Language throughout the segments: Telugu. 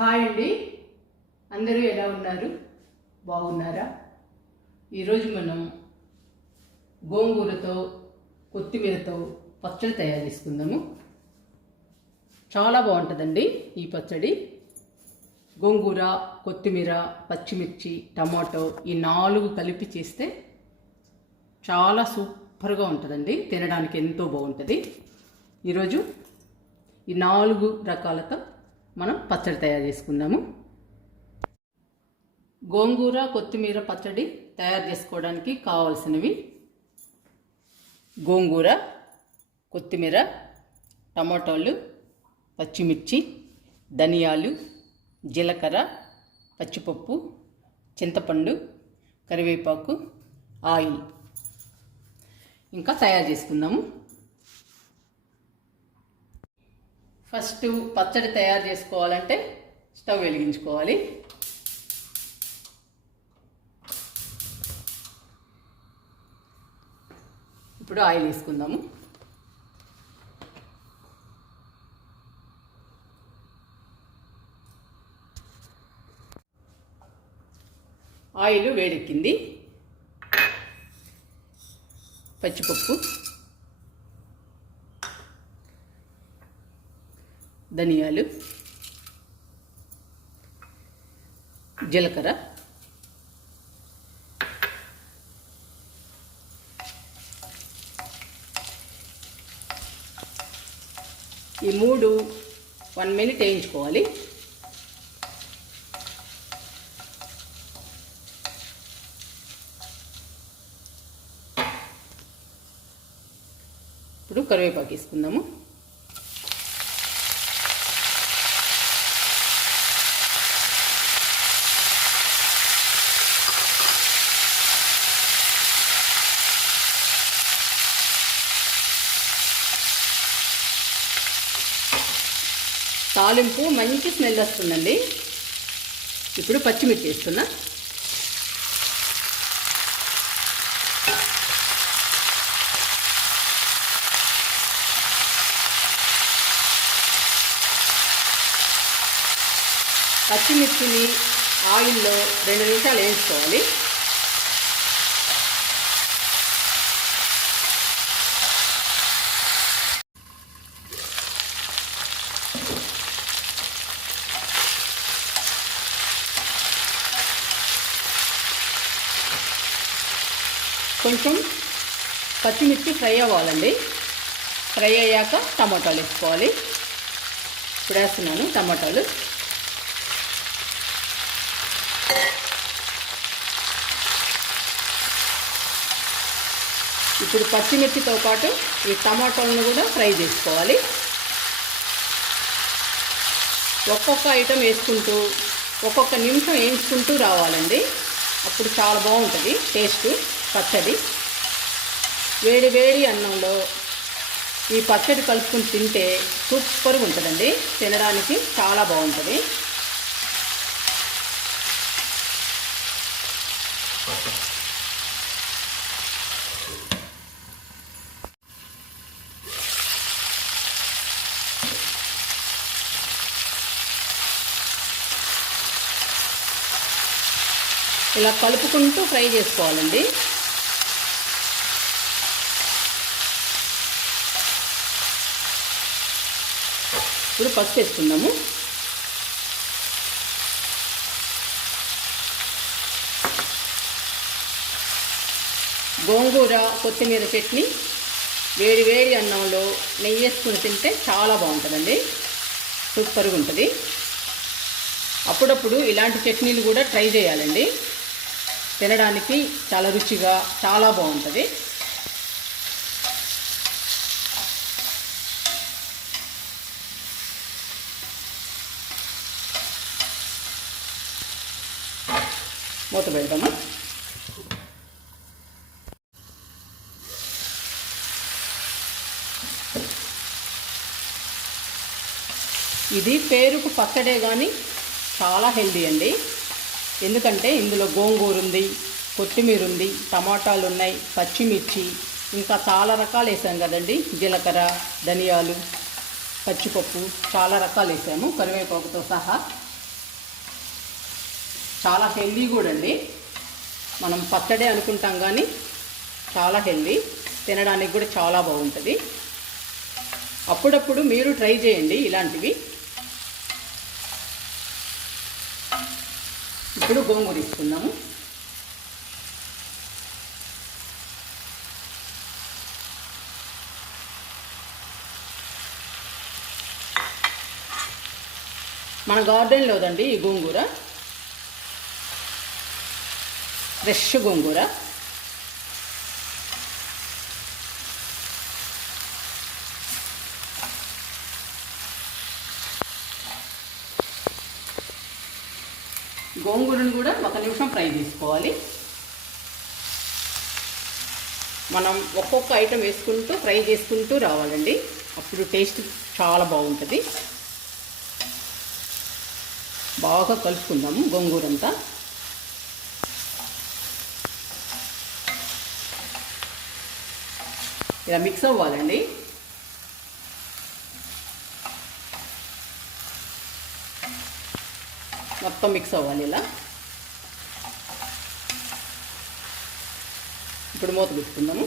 హాయ్ అండి, అందరూ ఎలా ఉన్నారు? బాగున్నారా? ఈరోజు మనం గోంగూరతో కొత్తిమీరతో పచ్చడి తయారు చేసుకుందాము. చాలా బాగుంటుందండి ఈ పచ్చడి. గోంగూర, కొత్తిమీర, పచ్చిమిర్చి, టమాటో ఈ 4 కలిపి చేస్తే చాలా సూపర్గా ఉంటుందండి. తినడానికి ఎంతో బాగుంటుంది. ఈరోజు ఈ 4 రకాలతో మనం పచ్చడి తయారు చేసుకుందాము. గోంగూర కొత్తిమీర పచ్చడి తయారు చేసుకోవడానికి కావాల్సినవి: గోంగూర, కొత్తిమీర, టమాటాలు, పచ్చిమిర్చి, ధనియాలు, జీలకర్ర, పచ్చిపప్పు, చింతపండు, కరివేపాకు, ఆయిల్. ఇంకా తయారు చేసుకుందాము. ఫస్ట్ పచ్చడి తయారు చేసుకోవాలంటే స్టవ్ వెలిగించుకోవాలి. ఇప్పుడు ఆయిల్ వేసుకుందాము. ఆయిల్ వేడెక్కింది. పచ్చిపప్పు, ధనియాలు, జీలకర్ర, ఈ 3 1 మినిట్ వేయించుకోవాలి. ఇప్పుడు కరివేపాకు వేసుకుందాము. తాలింపు మంచి స్మెల్ వస్తుందండి. ఇప్పుడు పచ్చిమిర్చి వేస్తున్నా. పచ్చిమిర్చిని ఆయిల్లో 2 నిమిషాలు వేయించుకోవాలి. కొంచెం పచ్చిమిర్చి ఫ్రై అవ్వాలండి. ఫ్రై అయ్యాక టమాటాలు వేసుకోవాలి. ఇప్పుడు వేస్తున్నాను టమాటాలు. ఇప్పుడు పచ్చిమిర్చితో పాటు ఈ టమాటాలను కూడా ఫ్రై చేసుకోవాలి. ఒక్కొక్క ఐటెం వేసుకుంటూ ఒక్కొక్క నిమిషం వేయించుకుంటూ రావాలండి. అప్పుడు చాలా బాగుంటుంది టేస్ట్ పచ్చడి. వేడి వేడి అన్నంలో ఈ పచ్చడి కలుపుకుని తింటే సూపర్గా ఉంటుందండి. తినడానికి చాలా బాగుంటుంది. ఇలా కలుపుకుంటూ ఫ్రై చేసుకోవాలండి. ఇప్పుడు పసుపు వేసుకుందాము. గోంగూర కొత్తిమీర చట్నీ వేడి వేడి అన్నంలో నెయ్యి వేసుకుని తింటే చాలా బాగుంటుందండి. సూపర్గా ఉంటుంది. అప్పుడప్పుడు ఇలాంటి చట్నీలు కూడా ట్రై చేయాలండి. తినడానికి చాలా రుచిగా చాలా బాగుంటుంది. మూత పెడతాము. ఇది పేరుకు పచ్చడే కానీ చాలా హెల్దీ అండి. ఎందుకంటే ఇందులో గోంగూర ఉంది, కొత్తిమీర ఉంది, టమాటాలు ఉన్నాయి, పచ్చిమిర్చి, ఇంకా చాలా రకాలు వేసాం కదండి. జీలకర్ర, ధనియాలు, పచ్చిపప్పు చాలా రకాలు వేసాము కరివేపాకుతో సహా. చాలా హెల్దీ కూడా అండి. మనం పచ్చడే అనుకుంటాం కానీ చాలా హెల్దీ, తినడానికి కూడా చాలా బాగుంటుంది. అప్పుడప్పుడు మీరు ట్రై చేయండి ఇలాంటివి. ఇప్పుడు గోంగూర తీసుకుందాము. మన గార్డెన్లోదండి ఈ గోంగూర, ఫ్రెష్ గోంగూర. గోంగూరను కూడా 1 నిమిషం ఫ్రై చేసుకోవాలి. మనం ఒక్కొక్క ఐటెం వేసుకుంటూ ఫ్రై చేసుకుంటూ రావాలండి, అప్పుడు టేస్ట్ చాలా బాగుంటుంది. బాగా కలుపుకుందాము గోంగూర అంతా. ఇలా మిక్స్ అవ్వాలండి. మొత్తం మిక్స్ అవ్వాలి ఇలా. ఇప్పుడు మూత పెట్టుకుందాము.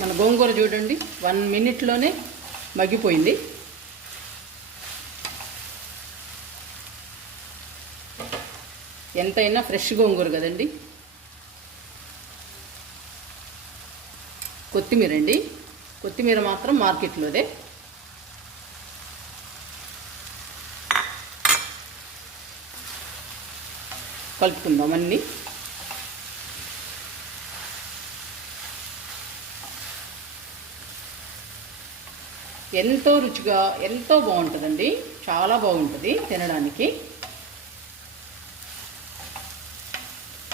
మన గోంగూర చూడండి 1 మినిట్లోనే మగ్గిపోయింది. ఎంతైనా ఫ్రెష్ గోంగూర కదండి. కొత్తిమీర అండి, కొత్తిమీర మాత్రం మార్కెట్లోదే. కలుపుకుందాం అన్నీ. ఎంతో రుచిగా, ఎంతో బాగుంటుందండి, చాలా బాగుంటుంది తినడానికి.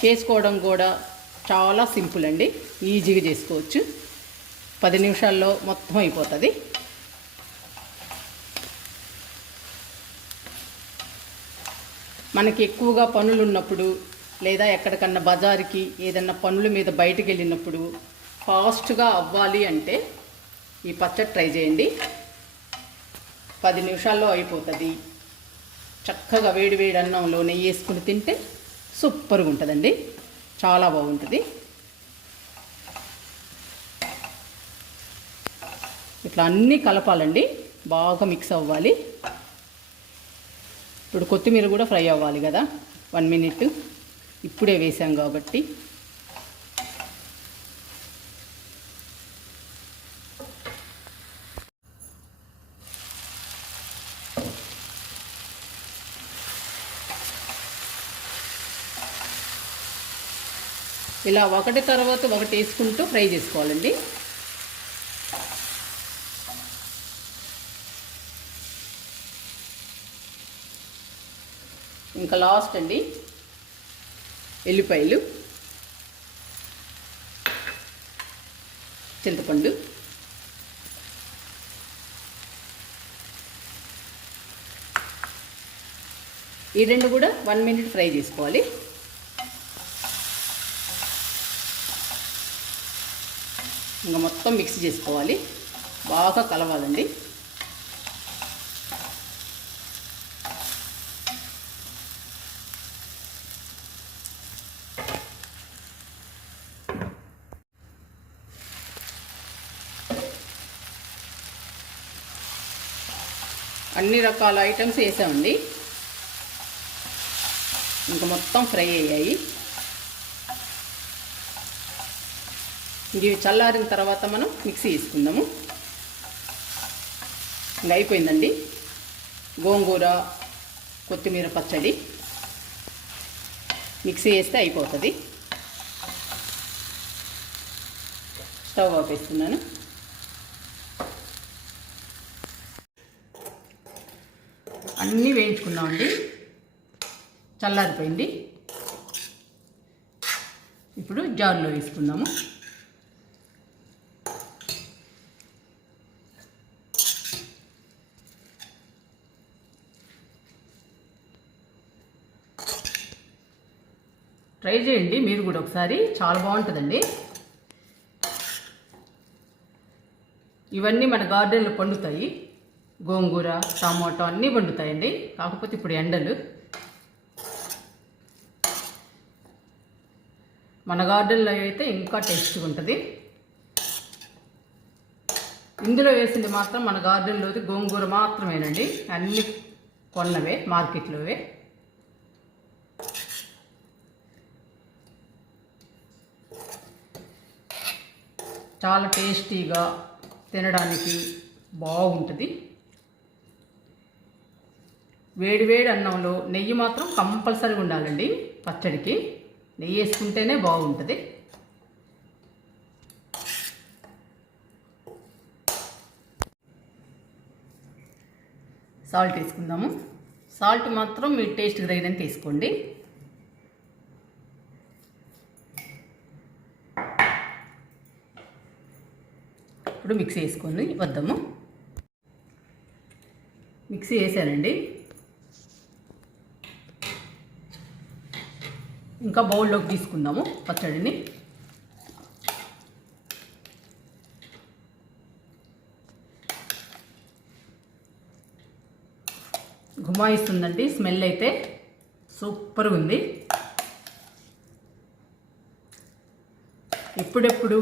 చేసుకోవడం కూడా చాలా సింపుల్ అండి, ఈజీగా చేసుకోవచ్చు. 10 నిమిషాల్లో మొత్తం అయిపోతుంది. మనకి ఎక్కువగా పనులు ఉన్నప్పుడు, లేదా ఎక్కడికన్నా బజారుకి ఏదన్నా పనుల మీద బయటికి వెళ్ళినప్పుడు ఫాస్ట్గా అవ్వాలి అంటే ఈ పచ్చడి ట్రై చేయండి. 10 నిమిషాల్లో అయిపోతుంది. చక్కగా వేడి వేడి అన్నంలో నెయ్యి వేసుకుని తింటే సూపర్గా ఉంటుందండి, చాలా బాగుంటుంది. ఇట్లా అన్నీ కలపాలండి, బాగా మిక్స్ అవ్వాలి. ఇప్పుడు కొత్తిమీర కూడా ఫ్రై అవ్వాలి కదా, 1 మినిట్. ఇప్పుడే వేసాం కాబట్టి. ఇలా ఒకటి తర్వాత ఒకటి వేసుకుంటూ ఫ్రై చేసుకోవాలండి. ఇంకా లాస్ట్ అండి, ఎల్లిపాయలు, చింతపండు, ఈ రెండు కూడా 1 మినిట్ ఫ్రై చేసుకోవాలి. ఇంకా మొత్తం మిక్స్ చేసుకోవాలి, బాగా కలవాలండి. అన్ని రకాల ఐటమ్స్ వేసామండి, ఇంకా మొత్తం ఫ్రై అయ్యాయి. ఇవి చల్లారిన తర్వాత మనం మిక్సీ వేసుకుందాము. ఇంకా అయిపోయిందండి గోంగూర కొత్తిమీర పచ్చడి. మిక్సీ వేస్తే అయిపోతుంది. స్టవ్ ఆపేస్తున్నాను. అన్నీ వేయించుకున్నామండి, చల్లారిపోయింది. ఇప్పుడు జార్లో వేసుకుందాము. ట్రై చేయండి మీరు కూడా ఒకసారి, చాలా బాగుంటుందండి. ఇవన్నీ మన గార్డెన్లో పండుతాయి. గోంగూర, టమాటో అన్నీ పండుతాయండి. కాకపోతే ఇప్పుడు ఎండలు. మన గార్డెన్లో అయితే ఇంకా టేస్ట్గా ఉంటుంది. ఇందులో వేసింది మాత్రం మన గార్డెన్లోది గోంగూర మాత్రమేనండి. అన్నీ కొన్నవే, మార్కెట్లోవే. చాలా టేస్టీగా తినడానికి బాగుంటుంది. వేడివేడి అన్నంలో నెయ్యి మాత్రం కంపల్సరీగా ఉండాలండి. పచ్చడికి నెయ్యి వేసుకుంటేనే బాగుంటుంది. సాల్ట్ వేసుకుందాము. సాల్ట్ మాత్రం మీ టేస్ట్కి తగినంత వేసుకోండి. ఇప్పుడు మిక్సీ వేసుకొని వద్దాము. మిక్సీ వేసానండి. ఇంకా బౌల్లోకి తీసుకుందాము పచ్చడిని. గుమాయిస్తుందండి. స్మెల్ అయితే సూపర్గా ఉంది. ఎప్పుడెప్పుడు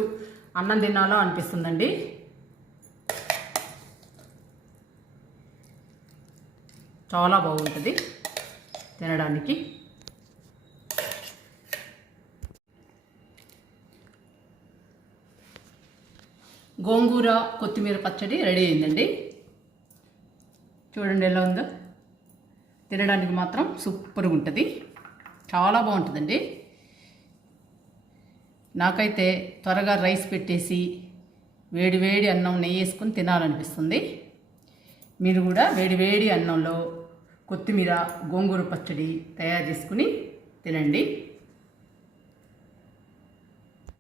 అన్నం తినాలో అనిపిస్తుందండి. చాలా బాగుంటుంది తినడానికి. గోంగూర కొత్తిమీర పచ్చడి రెడీ అయిందండి. చూడండి ఎలా ఉందో. తినడానికి మాత్రం సూపర్గా ఉంటుంది. చాలా బాగుంటుందండి. నాకైతే త్వరగా రైస్ పెట్టేసి వేడి వేడి అన్నం నెయ్యి వేసుకొని తినాలనిపిస్తుంది. మీరు కూడా వేడి వేడి అన్నంలో కొత్తిమీర గోంగూర పచ్చడి తయారు చేసుకుని తినండి.